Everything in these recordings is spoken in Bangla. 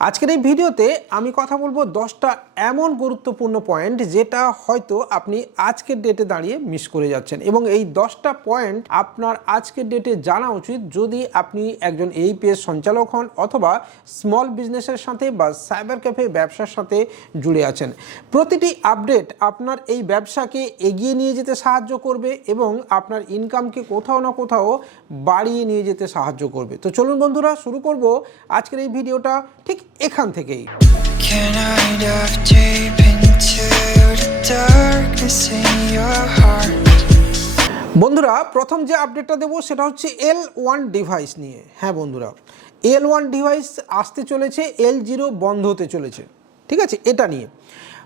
আজকের এই ভিডিওতে আমি কথা বলব দশটা এমন গুরুত্বপূর্ণ পয়েন্ট যেটা হয়তো আপনি আজকের ডেটে দাঁড়িয়ে মিস করে যাচ্ছেন। এবং এই দশটা পয়েন্ট আপনার আজকের ডেটে জানা উচিত যদি আপনি একজন এই এইপিএস সঞ্চালক হন অথবা স্মল বিজনেসের সাথে বা সাইবার ক্যাফে ব্যবসার সাথে জুড়ে আছেন। প্রতিটি আপডেট আপনার এই ব্যবসাকে এগিয়ে নিয়ে যেতে সাহায্য করবে এবং আপনার ইনকামকে কোথাও না কোথাও বাড়িয়ে নিয়ে যেতে সাহায্য করবে। তো চলুন বন্ধুরা, শুরু করব আজকের এই ভিডিওটা ঠিক এখান থেকেই? বন্ধুরা প্রথম যে আপডেটটা দেবো সেটা হচ্ছে এল ওয়ান ডিভাইস নিয়ে। হ্যাঁ বন্ধুরা এল ওয়ান ডিভাইস আসতে চলেছে এল জিরো বন্ধ হতে চলেছে। ঠিক আছে এটা নিয়ে।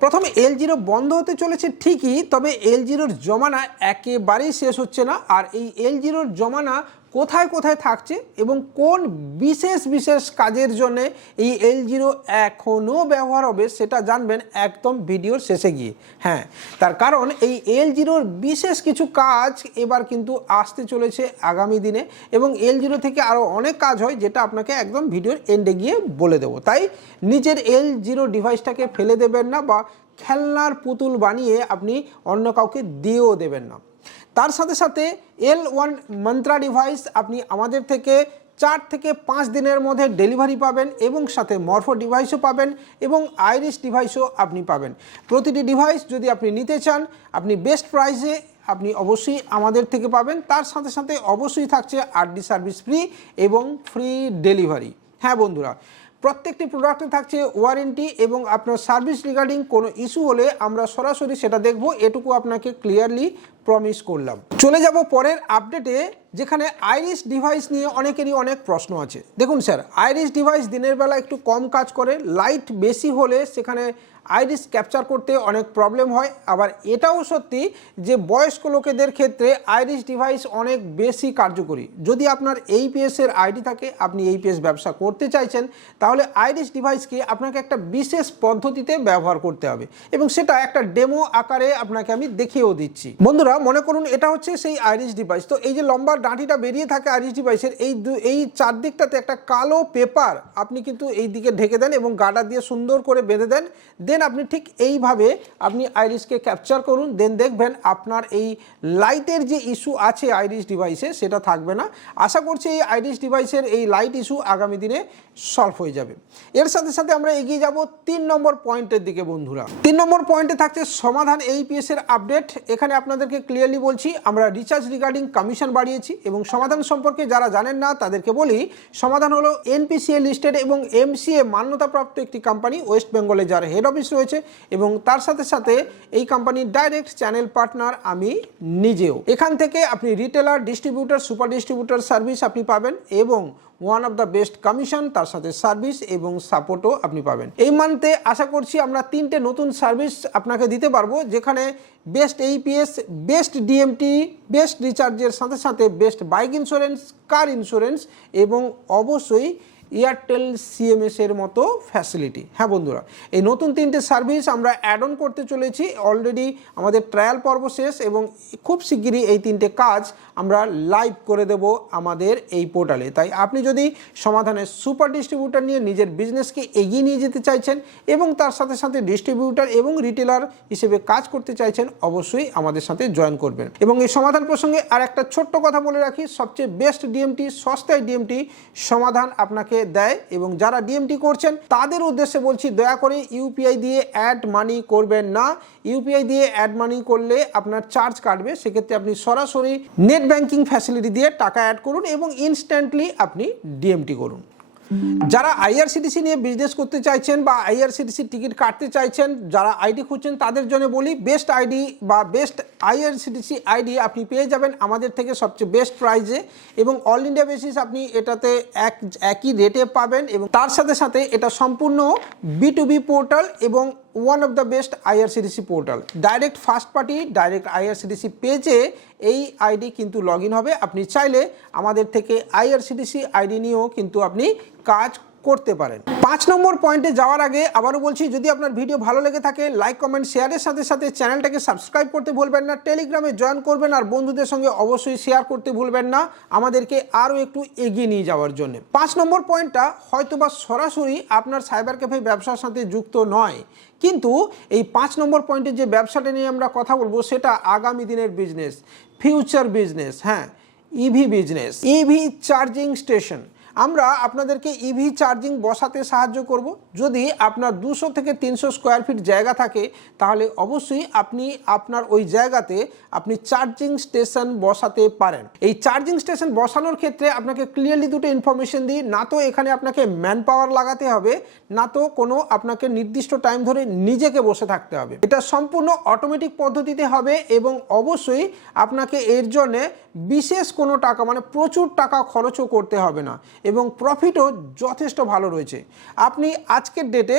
প্রথমে এল জিরো বন্ধ হতে চলেছে ঠিকই তবে এল জিরোর জমানা একেবারেই শেষ হচ্ছে না আর এই এল জিরোর জমানা কোথায় কোথায় থাকছে এবং কোন বিশেষ বিশেষ কাজের জন্য এই এল জিরো এখনও ব্যবহার হবে সেটা জানবেন একদম ভিডিওর শেষে গিয়ে। হ্যাঁ তার কারণ এই এল জিরোর বিশেষ কিছু কাজ এবার কিন্তু আসতে চলেছে আগামী দিনে এবং এল জিরো থেকে আরও অনেক কাজ হয় যেটা আপনাকে একদম ভিডিওর এন্ডে গিয়ে বলে দেবো। তাই নিজের এল জিরো ডিভাইসটাকে ফেলে দেবেন না বা খেলনার পুতুল বানিয়ে আপনি অন্য কাউকে দিয়েও দেবেন না। তার সাথে সাথে এল ওয়ান মন্ত্রা ডিভাইস আপনি আমাদের থেকে চার থেকে পাঁচ দিনের মধ্যে ডেলিভারি পাবেন এবং সাথে মরফো ডিভাইসও পাবেন এবং আইরিশ ডিভাইসও আপনি পাবেন। প্রতিটি ডিভাইস যদি আপনি নিতে চান, আপনি বেস্ট প্রাইসে আপনি অবশ্যই আমাদের থেকে পাবেন। তার সাথে সাথে অবশ্যই থাকছে আরডি সার্ভিস ফ্রি এবং ফ্রি ডেলিভারি হ্যাঁ বন্ধুরা, প্রত্যেকটি প্রোডাক্টে থাকছে ওয়ারেন্টি এবং আপনার সার্ভিস রিগার্ডিং কোনো ইস্যু হলে আমরা সরাসরি সেটা দেখব। এটুকু আপনাকে ক্লিয়ারলি প্রমিস করলাম। চলে যাব পরের আপডেটে যেখানে আইরিশ ডিভাইস নিয়ে অনেকেরই অনেক প্রশ্ন আছে। দেখুন স্যার আইরিশ ডিভাইস দিনের বেলা একটু কম কাজ করে লাইট বেশি হলে সেখানে আইরিশ ক্যাপচার করতে অনেক প্রবলেম হয়। আবার এটাও সত্যি যে বয়স্ক লোকেদের ক্ষেত্রে আইরিশ ডিভাইস অনেক বেশি কার্যকরী। যদি আপনার এইপিএস এর আইডি থাকে, আপনি এইপিএস ব্যবসা করতে চাইছেন, তাহলে আইরিশ ডিভাইসকে আপনাকে একটা বিশেষ পদ্ধতিতে ব্যবহার করতে হবে। এবং সেটা একটা ডেমো আকারে আপনাকে আমি দেখিয়েও দিচ্ছি। বন্ধুরা মনে করুন, এটা হচ্ছে সেই আইরিশ ডিভাইস তো এই যে লম্বা ডাঁটিটা বেরিয়ে থাকে আইরিশ ডিভাইসের এই এই চারদিকটাতে একটা কালো পেপার আপনি কিন্তু এই দিকে ঢেকে দেন এবং গাডা দিয়ে সুন্দর করে বেঁধে দেন। দেন আপনি ঠিক এইভাবে আপনি আইরিশকে ক্যাপচার করুন। দেন দেখবেন আপনার এই লাইটের যে ইস্যু আছে আইরিশ ডিভাইসে সেটা থাকবে না। আশা করছি এই আইরিশ ডিভাইসের এই লাইট ইস্যু আগামী দিনে সলভ হয়ে যাবে। এর সাথে সাথে আমরা এগিয়ে যাব তিন নম্বর পয়েন্টের দিকে, বন্ধুরা। তিন নম্বর পয়েন্টে থাকছে সমাধান এইপিএস এর আপডেট এখানে আপনাদেরকে ক্লিয়ারলি বলছি, আমরা রিচার্জ রিগার্ডিং কমিশন বাড়িয়েছি এবং সমাধান সম্পর্কে যারা জানেন না তাদেরকে বলি, সমাধান হলো এনপিসিএ লিস্টেড এবং এমসিএ মান্যতাপ্রাপ্ত একটি কোম্পানি ওয়েস্ট বেঙ্গলে যার হেড অফিস রয়েছে এবং তার সাথে সাথে এই কোম্পানির ডাইরেক্ট চ্যানেল পার্টনার আমি নিজেও। এখান থেকে আপনি retailer distributor super distributor service আপনি পাবেন এবং one of the best commission তার সাথে সার্ভিস এবং সাপোর্টও আপনি পাবেন। এই মান্থে আশা করছি আমরা তিনটে নতুন সার্ভিস আপনাকে দিতে পারব, যেখানে best AEPS best DMT best রিচার্জের সাথে সাথে best bike insurance car insurance এবং অবশ্যই এয়ারটেল সিএমএস এর মতো ফ্যাসিলিটি হ্যাঁ বন্ধুরা, এই নতুন তিনটে সার্ভিস আমরা অ্যাড অন করতে চলেছি। অলরেডি আমাদের ট্রায়াল পর্ব শেষ এবং খুব শিগগিরই এই তিনটে কাজ আমরা লাইভ করে দেব আমাদের এই পোর্টালে তাই আপনি যদি সমাধানের সুপার ডিস্ট্রিবিউটার নিয়ে নিজের বিজনেসকে এগিয়ে নিয়ে যেতে চাইছেন এবং তার সাথে সাথে ডিস্ট্রিবিউটার এবং রিটেলার হিসেবে কাজ করতে চাইছেন, অবশ্যই আমাদের সাথে জয়েন করবেন। এবং এই সমাধান প্রসঙ্গে আর একটা ছোট্ট কথা বলে রাখি। সবচেয়ে বেস্ট ডিএমটি সস্তায় ডিএমটি সমাধান আপনাকে দেয় এবং যারা ডিএমটি করছেন, তাদের উদ্দেশ্যে বলছি, দয়া করে ইউপিআই দিয়ে অ্যাড মানি করবেন না। ইউপিআই দিয়ে অ্যাড মানি করলে আপনার চার্জ কাটবে। সেক্ষেত্রে আপনি সরাসরি নেট ব্যাংকিং ফ্যাসিলিটি দিয়ে টাকা অ্যাড করুন এবং ইনস্ট্যান্টলি আপনি ডিএমটি করুন। যারা আইআরসিটিসি নিয়ে বিজনেস করতে চাইছেন বা আইআরসিটিসি টিকিট কাটতে চাইছেন, যারা আইডি খুঁজছেন, তাদের জন্য বলি বেস্ট আইডি বা বেস্ট আইআরসিটিসি আইডি আপনি পেয়ে যাবেন আমাদের থেকে সবচেয়ে বেস্ট প্রাইজে এবং অল ইন্ডিয়া বেসিস আপনি এটাতে এক, একই রেটে পাবেন এবং তার সাথে সাথে এটা সম্পূর্ণ বি টু বি পোর্টাল এবং one of the best IRCTC portal direct first party direct IRCTC পেজে এই আইডি কিন্তু লগ হবে। আপনি চাইলে আমাদের থেকে আইআরসিডিসি আইডি নিয়েও কিন্তু আপনি কাজ করতে পারেন। পাঁচ নম্বর পয়েন্টে যাওয়ার আগে আবারও বলছি, যদি আপনার ভিডিও ভালো লেগে থাকে লাইক কমেন্ট শেয়ারের সাথে সাথে চ্যানেলটাকে সাবস্ক্রাইব করতে ভুলবেন না টেলিগ্রামে জয়েন করবেন আর বন্ধুদের সঙ্গে অবশ্যই শেয়ার করতে ভুলবেন না, আমাদেরকে আরও একটু এগিয়ে নিয়ে যাওয়ার জন্য। পাঁচ নম্বর পয়েন্টটা, হয়তোবা সরাসরি আপনার সাইবার ক্যাফে ব্যবসার সাথে যুক্ত নয়, কিন্তু এই পাঁচ নম্বর পয়েন্টে যে ব্যবসাটা নিয়ে আমরা কথা বলব, সেটা আগামী দিনের বিজনেস ফিউচার বিজনেস হ্যাঁ EV business EV charging station আমরা আপনাদেরকে ইভি চার্জিং বসাতে সাহায্য করব। যদি আপনার দুশো থেকে তিনশো স্কোয়ার ফিট জায়গা থাকে, তাহলে অবশ্যই আপনি আপনার ওই জায়গাতে আপনি চার্জিং স্টেশন বসাতে পারেন। এই চার্জিং স্টেশন বসানোর ক্ষেত্রে আপনাকে ক্লিয়ারলি দুটো ইনফরমেশন দিই। না তো এখানে আপনাকে ম্যান পাওয়ার লাগাতে হবে, না তো কোনো আপনাকে নির্দিষ্ট টাইম ধরে নিজেকে বসে থাকতে হবে। এটা সম্পূর্ণ অটোমেটিক পদ্ধতিতে হবে এবং অবশ্যই আপনাকে এর জন্যে বিশেষ কোনো টাকা মানে প্রচুর টাকা খরচও করতে হবে না। এবং প্রফিটও যথেষ্ট ভালো রয়েছে। আপনি আজকের ডেটে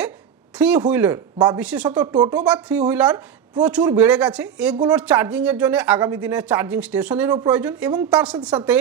থ্রি হুইলার বা বিশেষত টোটো বা থ্রি হুইলার প্রচুর বেড়ে গেছে। এগুলোর চার্জিংয়ের জন্য আগামী দিনে চার্জিং স্টেশনেরও প্রয়োজন এবং তার সাথে সাথে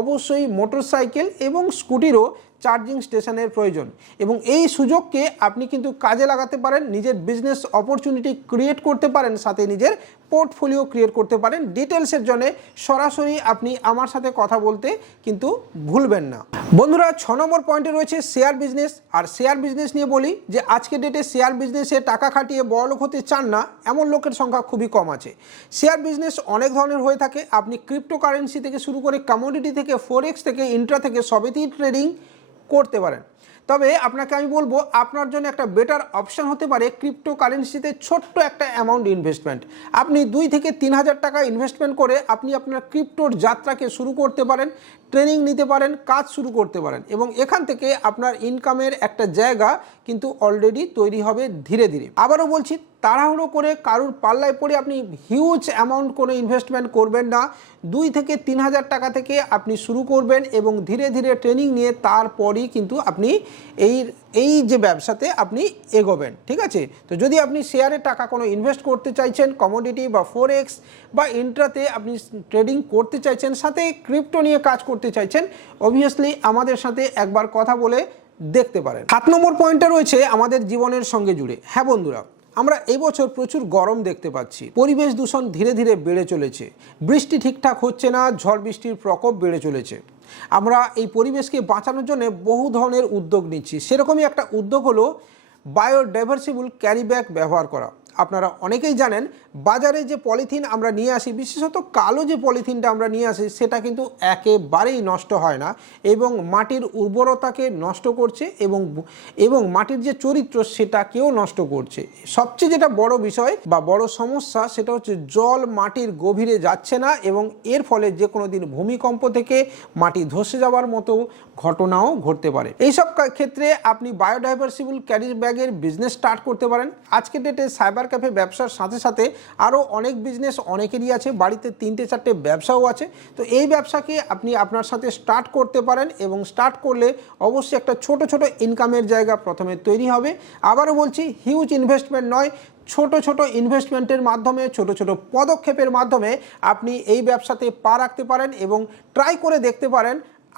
অবশ্যই মোটরসাইকেল এবং স্কুটিরও চার্জিং স্টেশনের প্রয়োজন। এবং এই সুযোগকে আপনি কিন্তু কাজে লাগাতে পারেন, নিজের বিজনেস অপরচুনিটি ক্রিয়েট করতে পারেন, সাথে নিজের পোর্টফোলিও ক্রিয়েট করতে পারেন। ডিটেলসের জন্য সরাসরি আপনি আমার সাথে কথা বলতে কিন্তু ভুলবেন না। বন্ধুরা, ছ নম্বর পয়েন্টে রয়েছে শেয়ার বিজনেস আর শেয়ার বিজনেস নিয়ে বলি যে, আজকের ডেটে শেয়ার বিজনেসে টাকা খাটিয়ে বড়লোক হতে চান না, এমন লোকের সংখ্যা খুবই কম আছে। শেয়ার বিজনেস অনেক ধরনের হয়ে থাকে। আপনি ক্রিপ্টোকারেন্সি থেকে শুরু করে কমোডিটি থেকে ফোরেক্স থেকে ইন্ট্রা থেকে, সবেতেই ট্রেডিং করতে পারেন। তবে আপনাকে আমি বলব, আপনার জন্য একটা বেটার অপশন হতে পারে ক্রিপ্টো কারেন্সিতে ছোট্ট একটা অ্যামাউন্ট ইনভেস্টমেন্ট আপনি দুই থেকে তিন হাজার টাকা ইনভেস্টমেন্ট করে আপনি আপনার ক্রিপ্টোর যাত্রাকে শুরু করতে পারেন। ট্রেনিং নিতে পারেন, কাজ শুরু করতে পারেন এবং এখান থেকে আপনার ইনকামের একটা জায়গা কিন্তু অলরেডি তৈরি হবে ধীরে ধীরে। আবারও বলছি, তাড়াহুড়ো করে কারুর পাল্লায় পড়ে আপনি হিউজ অ্যামাউন্ট কোনো ইনভেস্টমেন্ট করবেন না। দুই থেকে তিন হাজার টাকা থেকে আপনি শুরু করবেন এবং ধীরে ধীরে ট্রেনিং নিয়ে তারপরই কিন্তু আপনি এই এই যে ব্যবসাতে আপনি এগোবেন, ঠিক আছে? তো যদি আপনি শেয়ারে টাকা কোনো ইনভেস্ট করতে চাইছেন কমোডিটি বা ফোরেক্স বা ইন্ট্রাতে আপনি ট্রেডিং করতে চাইছেন, সাথে ক্রিপ্টো নিয়ে কাজ করতে চাইছেন অবভিয়াসলি আমাদের সাথে একবার কথা বলে দেখতে পারেন। সাত নম্বর পয়েন্টটা রয়েছে আমাদের জীবনের সঙ্গে জুড়ে। হ্যাঁ বন্ধুরা, আমরা এবছর প্রচুর গরম দেখতে পাচ্ছি। পরিবেশ দূষণ ধীরে ধীরে বেড়ে চলেছে। বৃষ্টি ঠিকঠাক হচ্ছে না, ঝড় বৃষ্টির প্রকোপ বেড়ে চলেছে। আমরা এই পরিবেশকে বাঁচানোর জন্য বহু ধরনের উদ্যোগ নিচ্ছি। সেরকমই একটা উদ্যোগ হলো বায়োডাইভার্সিবল ক্যারিব্যাগ ব্যবহার করা। আপনারা অনেকেই জানেন, বাজারে যে পলিথিন আমরা নিয়ে আসি, বিশেষত কালো যে পলিথিনটা আমরা নিয়ে আসি, সেটা কিন্তু একেবারেই নষ্ট হয় না এবং মাটির উর্বরতাকে নষ্ট করছে এবং এবং মাটির যে চরিত্র, সেটাকেও নষ্ট করছে। সবচেয়ে যেটা বড় বিষয় বা বড় সমস্যা, সেটা হচ্ছে জল মাটির গভীরে যাচ্ছে না এবং এর ফলে যে কোনো দিন ভূমিকম্প থেকে মাটি ধসে যাওয়ার মতো ঘটনাও ঘটতে পারে। এইসব ক্ষেত্রে আপনি বায়োডাইভার্সিবল ক্যারি ব্যাগের বিজনেস স্টার্ট করতে পারেন। আজকের ডেটে সাইবার ক্যাফে ব্যবসার সাথে সাথে আরও অনেক বিজনেস অনেকেরই আছে। বাড়িতে তিনটে চারটে ব্যবসাও আছে। তো এই ব্যবসাকে আপনি আপনার সাথে স্টার্ট করতে পারেন এবং স্টার্ট করলে অবশ্যই একটা ছোট ছোট ইনকামের জায়গা প্রথমে তৈরি হবে। আবারও বলছি হিউজ ইনভেস্টমেন্ট নয়, ছোট ছোট ইনভেস্টমেন্টের মাধ্যমে, ছোট ছোট পদক্ষেপের মাধ্যমে আপনি এই ব্যবসাতে পা রাখতে পারেন এবং ট্রাই করে দেখতে পারেন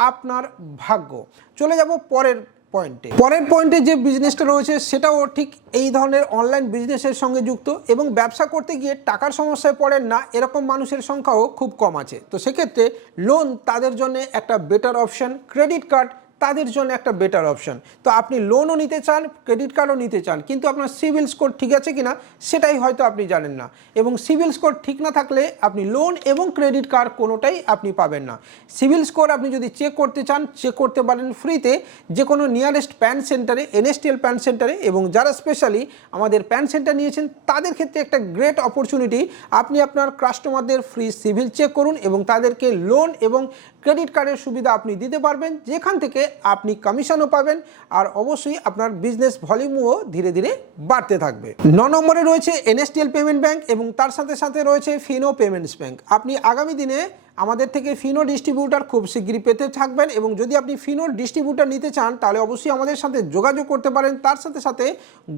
আপনার ভাগ্য। চলে যাব পরের পয়েন্টে। পরের পয়েন্টে যে বিজনেসটা রয়েছে, সেটাও ঠিক এই ধরনের অনলাইন বিজনেসের সঙ্গে যুক্ত এবং ব্যবসা করতে গিয়ে টাকার সমস্যায় পড়েন না, এরকম মানুষের সংখ্যাও খুব কম আছে। তো সেক্ষেত্রে লোন তাদের জন্য একটা বেটার অপশান ক্রেডিট কার্ড তাদের জন্য একটা বেটার অপশন তো আপনি লোনও নিতে চান ক্রেডিট কার্ডও নিতে চান, কিন্তু আপনার সিভিল স্কোর ঠিক আছে কি না সেটাই হয়তো আপনি জানেন না। এবং সিভিল স্কোর ঠিক না থাকলে আপনি লোন এবং ক্রেডিট কার্ড কোনোটাই আপনি পাবেন না। সিভিল স্কোর আপনি যদি চেক করতে চান চেক করতে পারেন ফ্রিতে যে কোনো নিয়ারেস্ট প্যান সেন্টারে এনএসটিএল প্যান সেন্টারে এবং যারা স্পেশালি আমাদের প্যান সেন্টার নিয়েছেন, তাদের ক্ষেত্রে একটা গ্রেট অপরচুনিটি আপনি আপনার কাস্টমারদের ফ্রি সিভিল চেক করুন এবং তাদেরকে লোন এবং ক্রেডিট কার্ডের সুবিধা আপনি দিতে পারবেন। যেখান থেকে আপনি কমিশনও পাবেন আর অবশ্যই আপনার বিজনেস ভলিউমও ধীরে ধীরে বাড়তে থাকবে। ন নম্বরে রয়েছে এনএসটিএল পেমেন্ট ব্যাংক এবং তার সাথে সাথে রয়েছে ফিনো পেমেন্টস ব্যাংক আপনি আগামী দিনে আমাদের থেকে ফিনো ডিস্ট্রিবিউটার খুব শীঘ্রই পেতে থাকবেন এবং যদি আপনি ফিনো ডিস্ট্রিবিউটার নিতে চান, তাহলে অবশ্যই আমাদের সাথে যোগাযোগ করতে পারেন। তার সাথে সাথে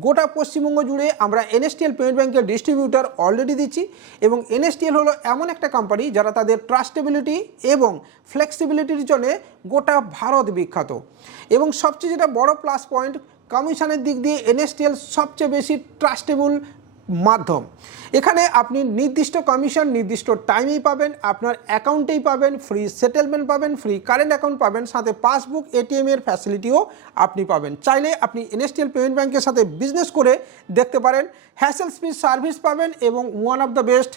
গোটা পশ্চিমবঙ্গ জুড়ে আমরা এনএসটিএল পেমেন্ট ব্যাংকের ডিস্ট্রিবিউটার অলরেডি দিচ্ছি এবং এনএসটিএল হলো এমন একটা কোম্পানি যারা তাদের ট্রাস্টেবিলিটি এবং ফ্লেক্সিবিলিটির জন্য গোটা ভারত বিখ্যাত। এবং সবচেয়ে যেটা বড় প্লাস পয়েন্ট কমিশনের দিক দিয়ে এনএসটিএল সবচেয়ে বেশি ট্রাস্টেবল মাধ্যম। এখানে আপনি নির্দিষ্ট কমিশন, নির্দিষ্ট টাইমেই পাবেন, আপনার অ্যাকাউন্টেই পাবেন, ফ্রি সেটেলমেন্ট পাবেন, ফ্রি কারেন্ট অ্যাকাউন্ট পাবেন, সাথে পাসবুক, এটিএম এর ফ্যাসিলিটিও আপনি পাবেন। চাইলে আপনি এনএসটিএল পেমেন্ট ব্যাংকের সাথে বিজনেস করে দেখতে পারেন। হ্যাসেল স্পিড সার্ভিস পাবেন এবং ওয়ান অফ দ্য বেস্ট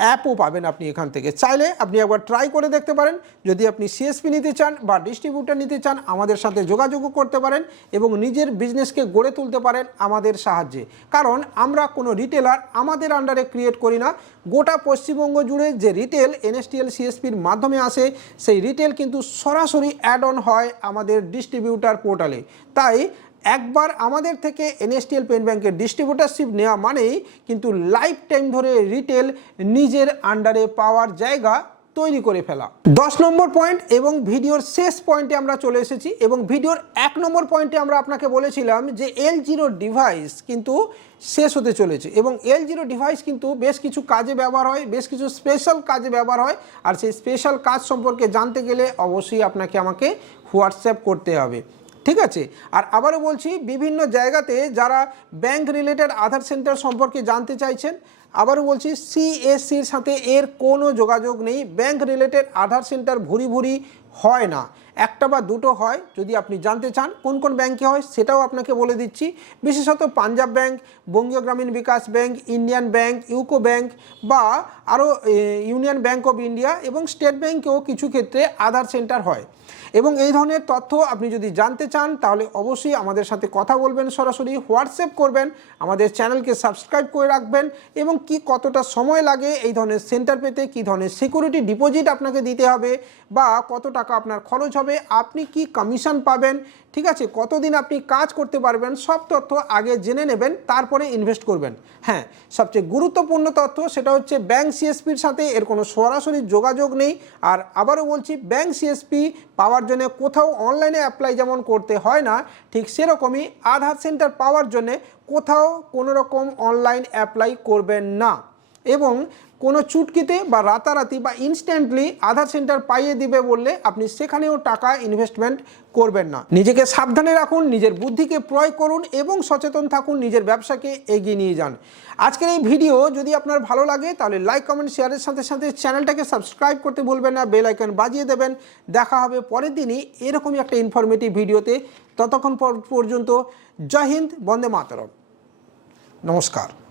অ্যাপও পাবেন আপনি এখান থেকে। চাইলে আপনি একবার ট্রাই করে দেখতে পারেন। যদি আপনি সিএসপি নিতে চান বা ডিস্ট্রিবিউটার নিতে চান, আমাদের সাথে যোগাযোগও করতে পারেন এবং নিজের বিজনেসকে গড়ে তুলতে পারেন আমাদের সাহায্যে। কারণ আমরা কোনো রিটেলার আমাদের আন্ডারে ক্রিয়েট করি না। গোটা পশ্চিমবঙ্গ জুড়ে যে রিটেল এনএসটিএল সিএসপির মাধ্যমে আসে, সেই রিটেল কিন্তু সরাসরি অ্যাড অন হয় আমাদের ডিস্ট্রিবিউটার পোর্টালে তাই একবার আমাদের থেকে এনএসটিএল পেন ব্যাংকের ডিস্ট্রিবিউটারশিপ নেওয়া মানেই কিন্তু লাইফ টাইম ধরে রিটেল নিজের আন্ডারে পাওয়ার জায়গা তৈরি করে ফেলা। দশ নম্বর পয়েন্ট এবং ভিডিওর শেষ পয়েন্টে আমরা চলে এসেছি এবং ভিডিওর এক নম্বর পয়েন্টে আমরা আপনাকে বলেছিলাম যে এল জিরো ডিভাইস কিন্তু শেষ হতে চলেছে এবং এল জিরো ডিভাইস কিন্তু বেশ কিছু কাজে ব্যবহার হয়, বেশ কিছু স্পেশাল কাজে ব্যবহার হয় আর সেই স্পেশাল কাজ সম্পর্কে জানতে গেলে অবশ্যই আপনাকে আমাকে হোয়াটসঅ্যাপ করতে হবে। ঠিক আছে? আর আবারও বলছি, বিভিন্ন জায়গাতে যারা ব্যাংক রিলেটেড আধার সেন্টার সম্পর্কে জানতে চাইছেন, আবারও বলছি সিএসসির সাথে এর কোনো যোগাযোগ নেই। ব্যাংক রিলেটেড আধার সেন্টার ভুরি ভুরি হয় না। একটা বা দুটো হয়, যদি আপনি জানতে চান কোন কোন ব্যাংকে হয়, সেটাও আপনাকে বলে দিচ্ছি। বিশেষত Punjab bank, Bangiya Gramin Vikash bank, Indian bank, UCO bank বা আরও ইউনিয়ন ব্যাংক অফ ইন্ডিয়া এবং স্টেট ব্যাংকেও কিছু ক্ষেত্রে আধার সেন্টার হয়। এবং এই ধরনের তথ্য আপনি যদি জানতে চান, তাহলে অবশ্যই আমাদের সাথে কথা বলবেন সরাসরি, হোয়াটসঅ্যাপ করবেন, আমাদের চ্যানেলকে সাবস্ক্রাইব করে রাখবেন এবং কি কতটা সময় লাগে, এই ধরনের সেন্টার পেতে, কি ধরনের সিকিউরিটি ডিপোজিট আপনাকে দিতে হবে বা কত টাকা আপনার খরচ হবে আপনি কি কমিশন পাবেন, ঠিক আছে? কতদিন আপনি কাজ করতে পারবেন, সব তথ্য আগে জেনে নেবেন, তারপরে ইনভেস্ট করবেন। হ্যাঁ সবচেয়ে গুরুত্বপূর্ণ তথ্য সেটা হচ্ছে ব্যাংক সিএসপির সাথে এর কোনো সরাসরি যোগাযোগ নেই। আর আবারও বলছি ব্যাংক সিএসপি পাওয়ার জন্য কোথাও অনলাইনে অ্যাপ্লাই যেমন করতে হয় না, ঠিক সেরকমই আধার সেন্টার পাওয়ার জন্য কোথাও কোনো রকম অনলাইন অ্যাপ্লাই করবেন না। এবং কোনো চুটকিতে বা রাতারাতি বা ইনস্ট্যান্টলি আধার সেন্টার পাইয়ে দিবে বললে আপনি সেখানেও টাকা ইনভেস্টমেন্ট করবেন না। নিজেকে সাবধানে রাখুন, নিজের বুদ্ধিকে প্রয়োগ করুন এবং সচেতন থাকুন, নিজের ব্যবসাকে এগিয়ে নিয়ে যান। আজকের এই ভিডিও যদি আপনার ভালো লাগে তাহলে লাইক কমেন্ট শেয়ারের সাথে সাথে চ্যানেলটাকে সাবস্ক্রাইব করতে ভুলবেন না বেল আইকন বাজিয়ে দেবেন। দেখা হবে পরের দিনই এরকমই একটা ইনফরমেটিভ ভিডিওতে। ততক্ষণ পর- পর্যন্ত জয় হিন্দ, বন্দে মাতরম। নমস্কার।